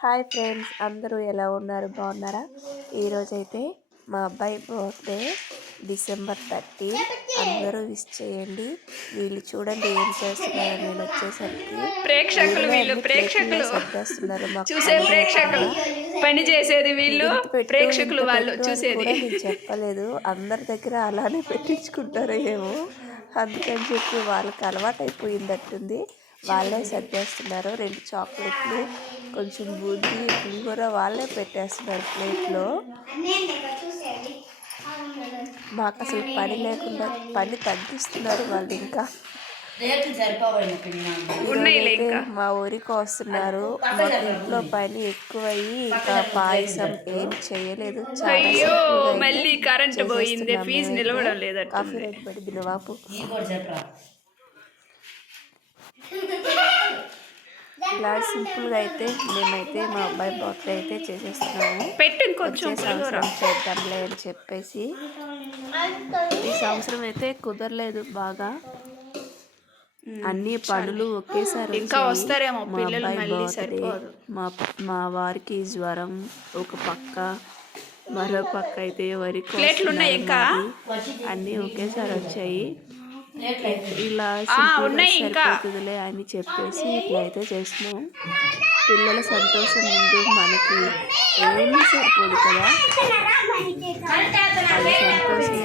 Hi friends అందరూ ఎలా ఉన్నారు? బాగున్నారా? ఈరోజైతే మా అబ్బాయి బర్త్డే డిసెంబర్ థర్టీ. అందరూ విష్ చేయండి. వీళ్ళు చూడండి ఏం చేస్తున్నారు. నేను వచ్చేసరికి ప్రేక్షకులు వీళ్ళే ప్రేక్షకులు. చూసే ప్రేక్షకులు. పని చేసేది వీళ్ళు ప్రేక్షకులు వాళ్ళు చూసేది. నేను చెప్పలేదు. అందరి దగ్గర అలానే పెట్టించుకుంటారు ఏమో అందుకని చెప్పి వాళ్ళకి అలవాటు అయిపోయిందట్టుంది వాళ్ళే సర్దేస్తున్నారు రెండు చాక్లెట్లు కొంచెం బూందీ పులిహోర వాళ్ళే పెట్టేస్తున్నారు ప్లేట్లో. మాకు అసలు పని లేకుండా పని తగ్గిస్తున్నారు వాళ్ళు ఇంకా. మా ఊరికి వస్తున్నారు. మాకు ఇంట్లో పని ఎక్కువయ్యి ఇంకా పాయసం ఏం చేయలేదు. మళ్ళీ కరెంట్ పోయింది. ఫీజు. నిలవడం కాఫీ రేట్ పడింది బాపు ఇలా సింపుల్గా అయితే మేమైతే మా అబ్బాయి బర్త్డే అయితే చేసేస్తున్నాము. సంవత్సరం చేద్దాంలే అని చెప్పేసి. ఈ సంవత్సరం అయితే కుదరలేదు బాగా. అన్ని పనులు ఒకేసారి ఇంకా. వస్తారేమో మా. మా మా వారికి జ్వరం ఒక పక్క మరో పక్క అయితే వరి ప్లేట్లు ఉన్నాయి ఇంకా? అన్నీ ఒకేసారి వచ్చాయి. ఇలా ఉన్నాయి ఇంకా. అని చెప్పేసి ఇట్లా అయితే చేస్తున్నాం. పిల్లల సంతోషం ముందు మనకి ఏమీ సరిపోదు కదా. వాళ్ళ సంతోషం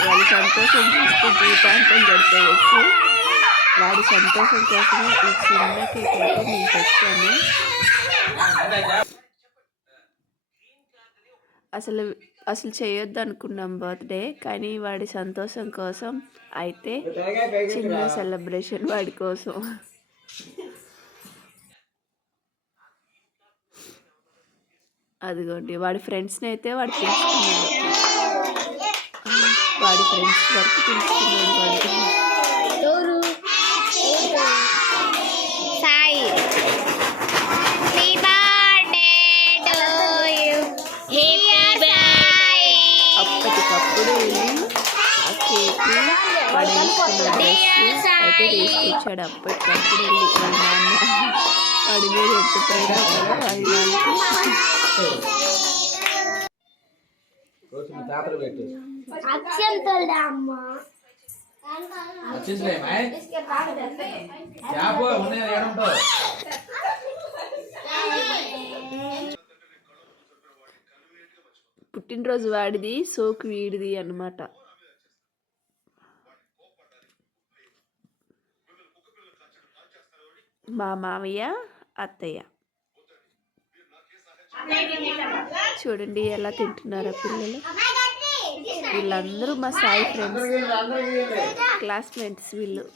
వాళ్ళ సంతోషం చూస్తూ జీవితాంతం గడిపేయచ్చు వాడి సంతోషం కోసమే ఈ చిన్న కేక్ అయితే నేను తెచ్చాను అసలు అసలు చేయొద్దు అనుకున్నాం బర్త్డే కానీ వాడి సంతోషం కోసం అయితే చిన్న సెలబ్రేషన్ వాడి కోసం. అదిగోండి వాడి ఫ్రెండ్స్ని అయితే వాడు పిలుచుకున్నాడు వాడి ఫ్రెండ్స్ వరకు పిలుచుకున్నాడు వాడు. అప్పటికప్పుడు వెళ్ళి ఆ కేక్ని డ్రెస్ అయితే తీసుకొచ్చాడు అప్పటికప్పుడు వెళ్ళి వాడి మీద ఎత్తుపోయినా కూడా వాడి అక్షంతలు అమ్మ? ఉన్నాయి ఏడుంటావు. పుట్టినరోజు వాడిది సోకు వీడిది అన్నమాట. మా మామయ్య అత్తయ్య. చూడండి ఎలా తింటున్నారా పిల్లలు. వీళ్ళందరూ మా సాయి ఫ్రెండ్స్. క్లాస్మేట్స్ వీళ్ళు.